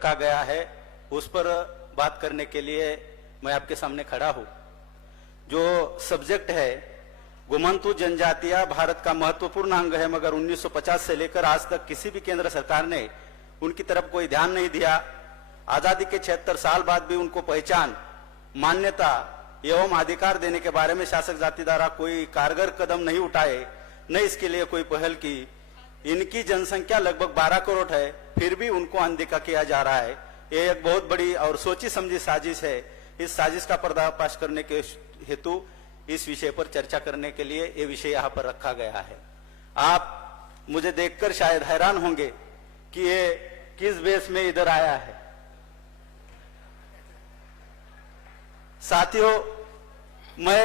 रखा गया है उस पर बात करने के लिए मैं आपके सामने खड़ा हूं। जो सब्जेक्ट है, घुमंतु जनजातियां भारत का महत्वपूर्ण अंग है, मगर 1950 से लेकर आज तक किसी भी केंद्र सरकार ने उनकी तरफ कोई ध्यान नहीं दिया। आजादी के 76 साल बाद भी उनको पहचान, मान्यता एवं अधिकार देने के बारे में शासक जाति द्वारा कोई कारगर कदम नहीं उठाए, न इसके लिए कोई पहल की। इनकी जनसंख्या लगभग 12 करोड़ है, फिर भी उनको अनदेखा किया जा रहा है। ये एक बहुत बड़ी और सोची समझी साजिश है। इस साजिश का पर्दाफाश करने के हेतु इस विषय पर चर्चा करने के लिए ये विषय यहाँ पर रखा गया है। आप मुझे देखकर शायद हैरान होंगे कि ये किस बेस में इधर आया है। साथियों, मैं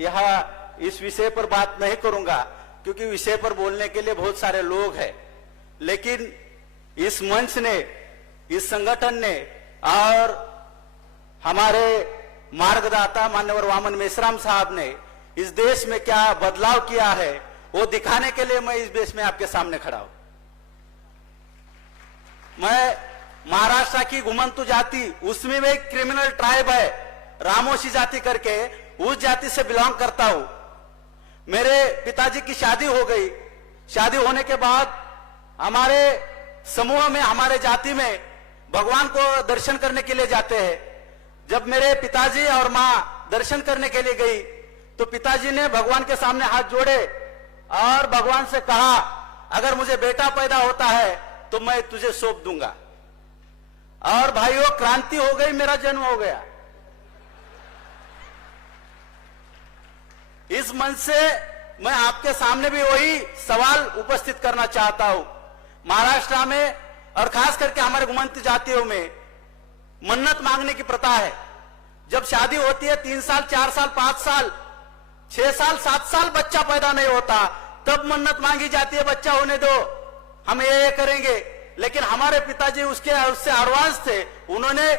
यहाँ इस विषय पर बात नहीं करूंगा क्योंकि विषय पर बोलने के लिए बहुत सारे लोग हैं, लेकिन इस मंच ने, इस संगठन ने और हमारे मार्गदाता मान्यवर वामन मेश्राम साहब ने इस देश में क्या बदलाव किया है वो दिखाने के लिए मैं इस देश में आपके सामने खड़ा हूं। मैं महाराष्ट्र की घुमंतु जाति, उसमें भी एक क्रिमिनल ट्राइब है रामोशी जाति करके, उस जाति से बिलोंग करता हूं। मेरे पिताजी की शादी हो गई। शादी होने के बाद हमारे समूह में, हमारे जाति में भगवान को दर्शन करने के लिए जाते हैं। जब मेरे पिताजी और मां दर्शन करने के लिए गई तो पिताजी ने भगवान के सामने हाथ जोड़े और भगवान से कहा, अगर मुझे बेटा पैदा होता है तो मैं तुझे सौंप दूंगा। और भाइयों, क्रांति हो गई, मेरा जन्म हो गया। इस मंच से मैं आपके सामने भी वही सवाल उपस्थित करना चाहता हूं। महाराष्ट्र में और खास करके हमारे घुमंतु जातियों में मन्नत मांगने की प्रथा है। जब शादी होती है 3 साल, 4 साल, 5 साल, 6 साल, 7 साल बच्चा पैदा नहीं होता, तब मन्नत मांगी जाती है, बच्चा होने दो, हम ये करेंगे। लेकिन हमारे पिताजी उससे एडवांस थे। उन्होंने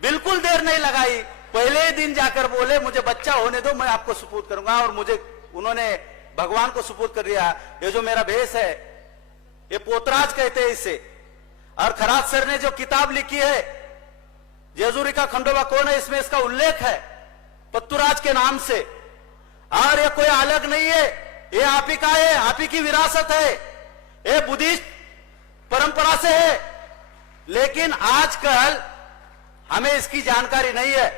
बिल्कुल देर नहीं लगाई, पहले ही दिन जाकर बोले मुझे बच्चा होने दो, मैं आपको सुपुर्द करूंगा। और मुझे उन्होंने भगवान को सुपुर्द कर दिया। ये जो मेरा भेष है, ये पोतराज कहते हैं इसे। और खरात सर ने जो किताब लिखी है जेजुरी का खंडोबा कौन है, इसमें इसका उल्लेख है पत्तूराज के नाम से। और ये कोई अलग नहीं है, ये आप ही का है, आप ही की विरासत है, ये बुद्धिस्ट परंपरा से है। लेकिन आजकल हमें इसकी जानकारी नहीं है।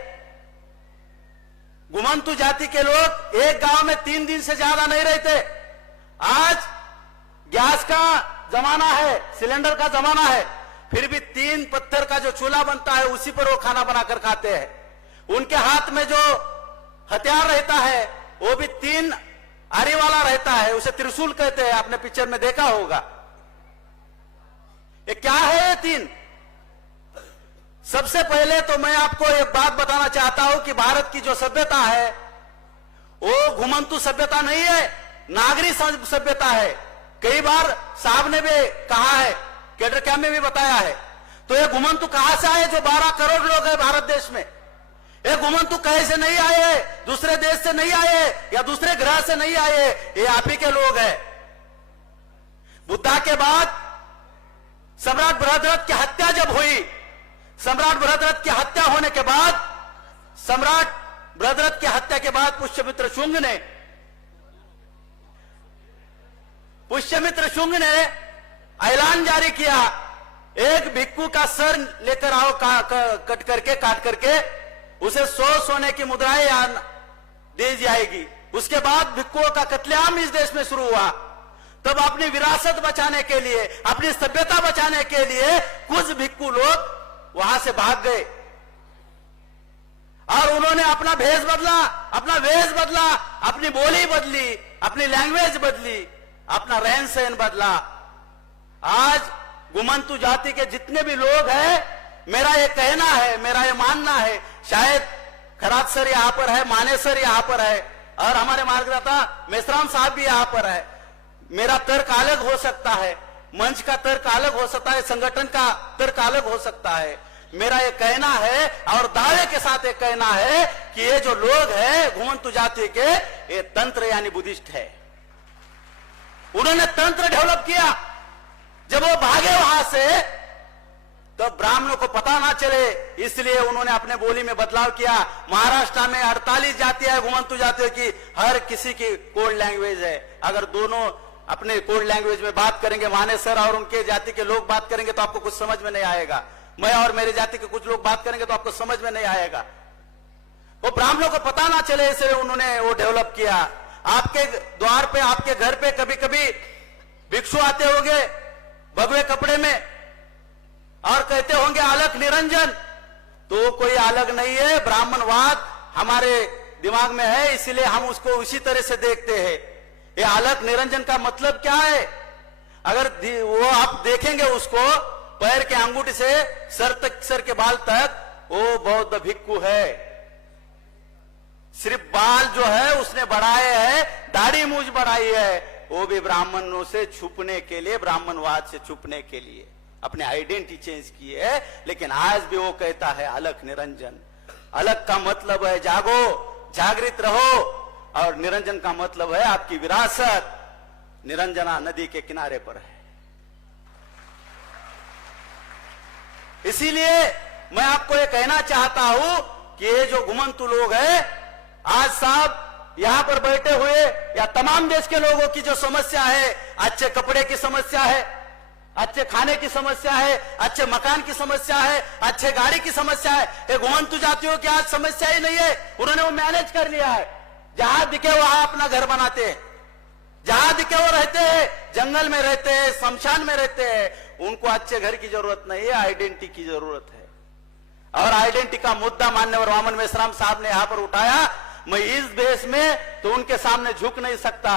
घुमंतु जाति के लोग एक गांव में 3 दिन से ज्यादा नहीं रहते। आज गैस का जमाना है, सिलेंडर का जमाना है, फिर भी 3 पत्थर का जो चूल्हा बनता है उसी पर वो खाना बनाकर खाते हैं। उनके हाथ में जो हथियार रहता है वो भी 3 आरी वाला रहता है, उसे त्रिशूल कहते हैं, आपने पिक्चर में देखा होगा। ये क्या है ये 3? सबसे पहले तो मैं आपको एक बात बताना चाहता हूं कि भारत की जो सभ्यता है वो घुमंतु सभ्यता नहीं है, नागरी सभ्यता है। कई बार साहब ने भी कहा है, कैडर कैंप में भी बताया है। तो ये घुमंतु कहां से आए जो 12 करोड़ लोग हैं भारत देश में? ये घुमंतु कहीं से नहीं आए, दूसरे देश से नहीं आए या दूसरे ग्रह से नहीं आए, ये आप ही के लोग हैं। बुद्धा के बाद सम्राट बृहद्रथ की हत्या जब हुई, सम्राट बृहद्रथ की हत्या होने के बाद, सम्राट बृहद्रथ की हत्या के बाद पुष्यमित्र शुंग ने ऐलान जारी किया, एक भिक्खु का सर लेकर आओ, काट करके उसे 100 सोने की मुद्राएं दी जाएगी। उसके बाद भिक्खुओं का कत्लेआम इस देश में शुरू हुआ। तब अपनी विरासत बचाने के लिए, अपनी सभ्यता बचाने के लिए कुछ भिक्खु लोग वहां से भाग गए और उन्होंने अपना भेष बदला, अपना वेश बदला, अपनी बोली बदली, अपनी लैंग्वेज बदली, अपना रहन सहन बदला। आज घुमंतु जाति के जितने भी लोग हैं, मेरा ये कहना है, मेरा ये मानना है, शायद खरात सर यहां पर है, माने सर यहां पर है और हमारे मार्गदाता मेश्राम साहब भी यहां पर है। मेरा तर्क अलग हो सकता है, मंच का तर्क अलग हो सकता है, संगठन का तर्क अलग हो सकता है। मेरा ये कहना है और दावे के साथ ये कहना है कि ये जो लोग हैं घुमंतु जाति के, ये तंत्र यानी बुद्धिस्ट है। उन्होंने तंत्र डेवलप किया। जब वो भागे वहां से तो ब्राह्मणों को पता ना चले, इसलिए उन्होंने अपने बोली में बदलाव किया। महाराष्ट्र में 48 जातियां है, घुमंतु जातियों की, हर किसी की कोड लैंग्वेज है। अगर दोनों अपने कोड लैंग्वेज में बात करेंगे, मानेसर और उनके जाति के लोग बात करेंगे तो आपको कुछ समझ में नहीं आएगा। मैं और मेरे जाति के कुछ लोग बात करेंगे तो आपको समझ में नहीं आएगा। वो ब्राह्मणों को पता ना चले, इसलिए उन्होंने वो डेवलप किया। आपके द्वार पे, आपके घर पे कभी कभी भिक्षु आते होंगे भगवे कपड़े में और कहते होंगे अलख निरंजन, तो कोई अलग नहीं है, ब्राह्मणवाद हमारे दिमाग में है, इसीलिए हम उसको उसी तरह से देखते हैं। ये अलख निरंजन का मतलब क्या है? अगर वो आप देखेंगे उसको, पैर के अंगूठे से सर तक, सर के बाल तक, वो बौद्ध भिक्खु है। सिर्फ बाल जो है उसने बढ़ाए हैं, दाढ़ी मूंछ बढ़ाई है, वो भी ब्राह्मणों से छुपने के लिए, ब्राह्मणवाद से छुपने के लिए अपने आइडेंटिटी चेंज की है। लेकिन आज भी वो कहता है अलख निरंजन। अलख का मतलब है जागो, जागृत रहो, और निरंजन का मतलब है आपकी विरासत निरंजना नदी के किनारे पर है। इसीलिए मैं आपको ये कहना चाहता हूं कि ये जो घुमंतु लोग हैं, आज साहब यहां पर बैठे हुए या तमाम देश के लोगों की जो समस्या है, अच्छे कपड़े की समस्या है, अच्छे खाने की समस्या है, अच्छे मकान की समस्या है, अच्छे गाड़ी की समस्या है, ये घुमंतु जातियों की आज समस्या ही नहीं है। उन्होंने वो मैनेज कर लिया है। जहां दिखे वहां अपना घर बनाते हैं, जहां दिखे वो रहते हैं, जंगल में रहते हैं, शमशान में रहते हैं। उनको अच्छे घर की जरूरत नहीं है, आइडेंटिटी की जरूरत है। और आइडेंटिटी का मुद्दा माननीय वामन मेश्राम साहब ने यहां पर उठाया। मैं इस देश में तो उनके सामने झुक नहीं सकता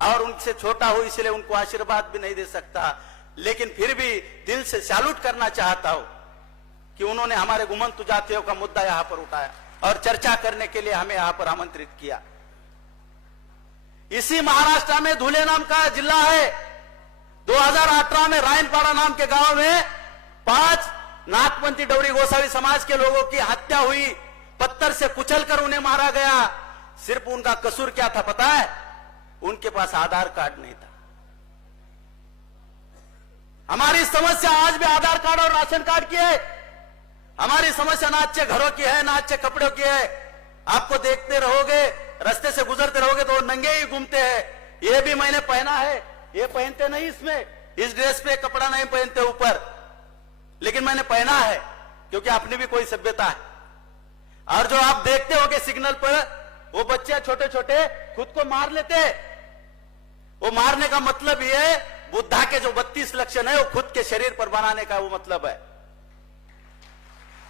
और उनसे छोटा हूं, इसलिए उनको आशीर्वाद भी नहीं दे सकता, लेकिन फिर भी दिल से सैल्यूट करना चाहता हूं कि उन्होंने हमारे घुमंतु जातियों का मुद्दा यहां पर उठाया और चर्चा करने के लिए हमें यहां पर आमंत्रित किया। इसी महाराष्ट्र में धुले नाम का जिला है। 2018 में रायनपाड़ा नाम के गांव में 5 नागपंथी डोरी गोसावी समाज के लोगों की हत्या हुई, पत्थर से कुचलकर उन्हें मारा गया। सिर्फ उनका कसूर क्या था पता है? उनके पास आधार कार्ड नहीं था। हमारी समस्या आज भी आधार कार्ड और राशन कार्ड की है। हमारी समस्या ना अच्छे घरों की है, ना अच्छे कपड़ों की है। आपको देखते रहोगे, रास्ते से गुजरते रहोगे तो नंगे ही घूमते हैं। ये भी मैंने पहना है, ये पहनते नहीं, इसमें इस ड्रेस पे कपड़ा नहीं पहनते ऊपर, लेकिन मैंने पहना है क्योंकि अपनी भी कोई सभ्यता है। और जो आप देखते होगे सिग्नल पर वो बच्चे छोटे छोटे खुद को मार लेते हैं। वो मारने का मतलब ये है, बुद्धा के जो 32 लक्षण है वो खुद के शरीर पर बनाने का वो मतलब है।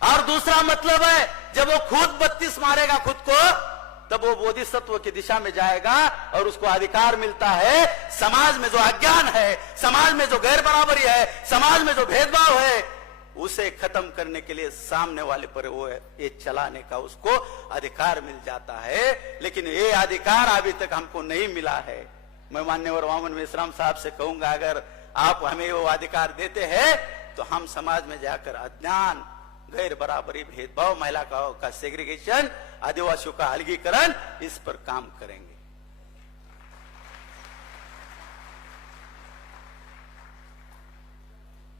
और दूसरा मतलब है, जब वो खुद 32 मारेगा खुद को, तब वो बोधिसत्व की दिशा में जाएगा और उसको अधिकार मिलता है समाज में जो अज्ञान है, समाज में जो गैर बराबरी है, समाज में जो भेदभाव है, उसे खत्म करने के लिए सामने वाले पर वो ये चलाने का उसको अधिकार मिल जाता है। लेकिन ये अधिकार अभी तक हमको नहीं मिला है। मैं माननीय वामन मेश्राम साहब से कहूंगा, अगर आप हमें वो अधिकार देते हैं तो हम समाज में जाकर अज्ञान, गैर बराबरी, भेदभाव, महिला का सेग्रीगेशन, आदिवासियों का अलगीकरण, इस पर काम करेंगे।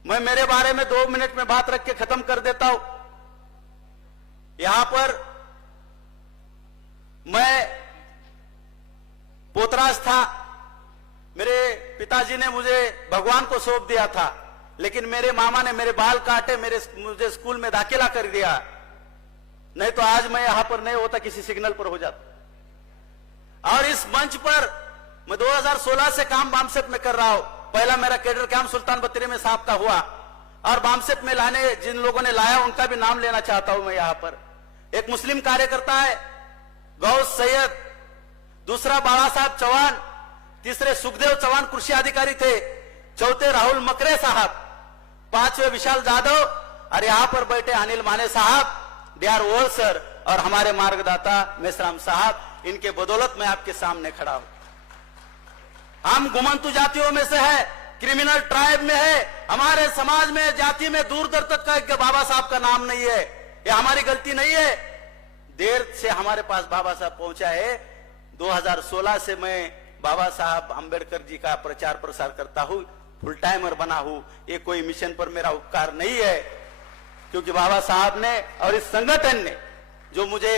मैं मेरे बारे में 2 मिनट में बात रख के खत्म कर देता हूं। यहां पर मैं पोतराज था, मेरे पिताजी ने मुझे भगवान को सौंप दिया था, लेकिन मेरे मामा ने मेरे बाल काटे, मुझे स्कूल में दाखिला कर दिया। नहीं तो आज मैं यहां पर नहीं होता, किसी सिग्नल पर हो जाता। और इस मंच पर मैं 2016 से काम बामसेप में कर रहा हूं। पहला मेरा कैडर कैंप सुल्तान बत्तीरी में साहब का हुआ, और बामसेप में लाने जिन लोगों ने लाया उनका भी नाम लेना चाहता हूं मैं यहां पर। एक मुस्लिम कार्यकर्ता है गौस सैयद, दूसरा बाला साहब चौहान, तीसरे सुखदेव चौहान कृषि अधिकारी थे, चौथे राहुल मकरे साहब, पांचवे विशाल जाधव, और यहां पर बैठे अनिल माने साहब, डीआर ओल सर, और हमारे मार्गदाता मेश्राम साहब। इनके बदौलत मैं आपके सामने खड़ा हूं। हम घुमंतु जातियों में से है, क्रिमिनल ट्राइब में है। हमारे समाज में, जाति में दूर दूर तक का एक बाबा साहब का नाम नहीं है। ये हमारी गलती नहीं है, देर से हमारे पास बाबा साहब पहुंचा है। 2016 से मैं बाबा साहब अंबेडकर जी का प्रचार प्रसार करता हूं। फुल टाइमर बना हूं, ये कोई मिशन पर मेरा उपकार नहीं है, क्योंकि बाबा साहब ने और इस संगठन ने जो मुझे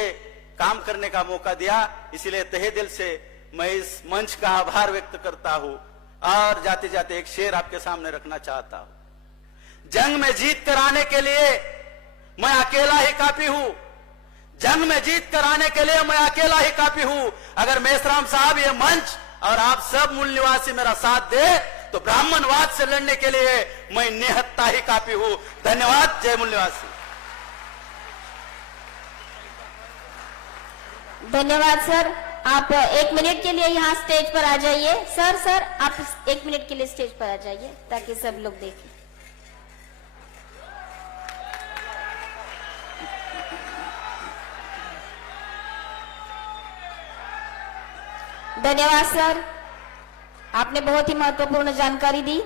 काम करने का मौका दिया, इसलिए तहे दिल से मैं इस मंच का आभार व्यक्त करता हूं। और जाते जाते एक शेर आपके सामने रखना चाहता हूं। जंग में जीत कर आने के लिए मैं अकेला ही काफी हूं, जंग में जीत कर आने के लिए मैं अकेला ही काफी हूं। अगर मेसराम साहब ये मंच और आप सब मूल निवासी मेरा साथ दे तो ब्राह्मणवाद से लड़ने के लिए मैं निहत्ता ही काफी हूं। धन्यवाद। जय मूल निवासी। धन्यवाद सर। आप 1 मिनट के लिए यहाँ स्टेज पर आ जाइए। सर आप 1 मिनट के लिए स्टेज पर आ जाइए ताकि सब लोग देखें। धन्यवाद सर, आपने बहुत ही महत्वपूर्ण जानकारी दी।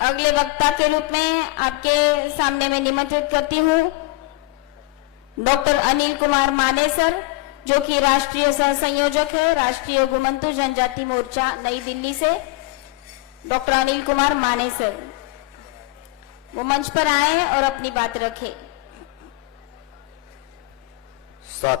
अगले वक्ता के रूप में आपके सामने मैं निमंत्रित करती हूँ डॉक्टर अनिल कुमार माने सर, जो कि राष्ट्रीय सह संयोजक है राष्ट्रीय गोमंतु जनजाति मोर्चा नई दिल्ली से। डॉक्टर अनिल कुमार माने सर वो मंच पर आए और अपनी बात रखें।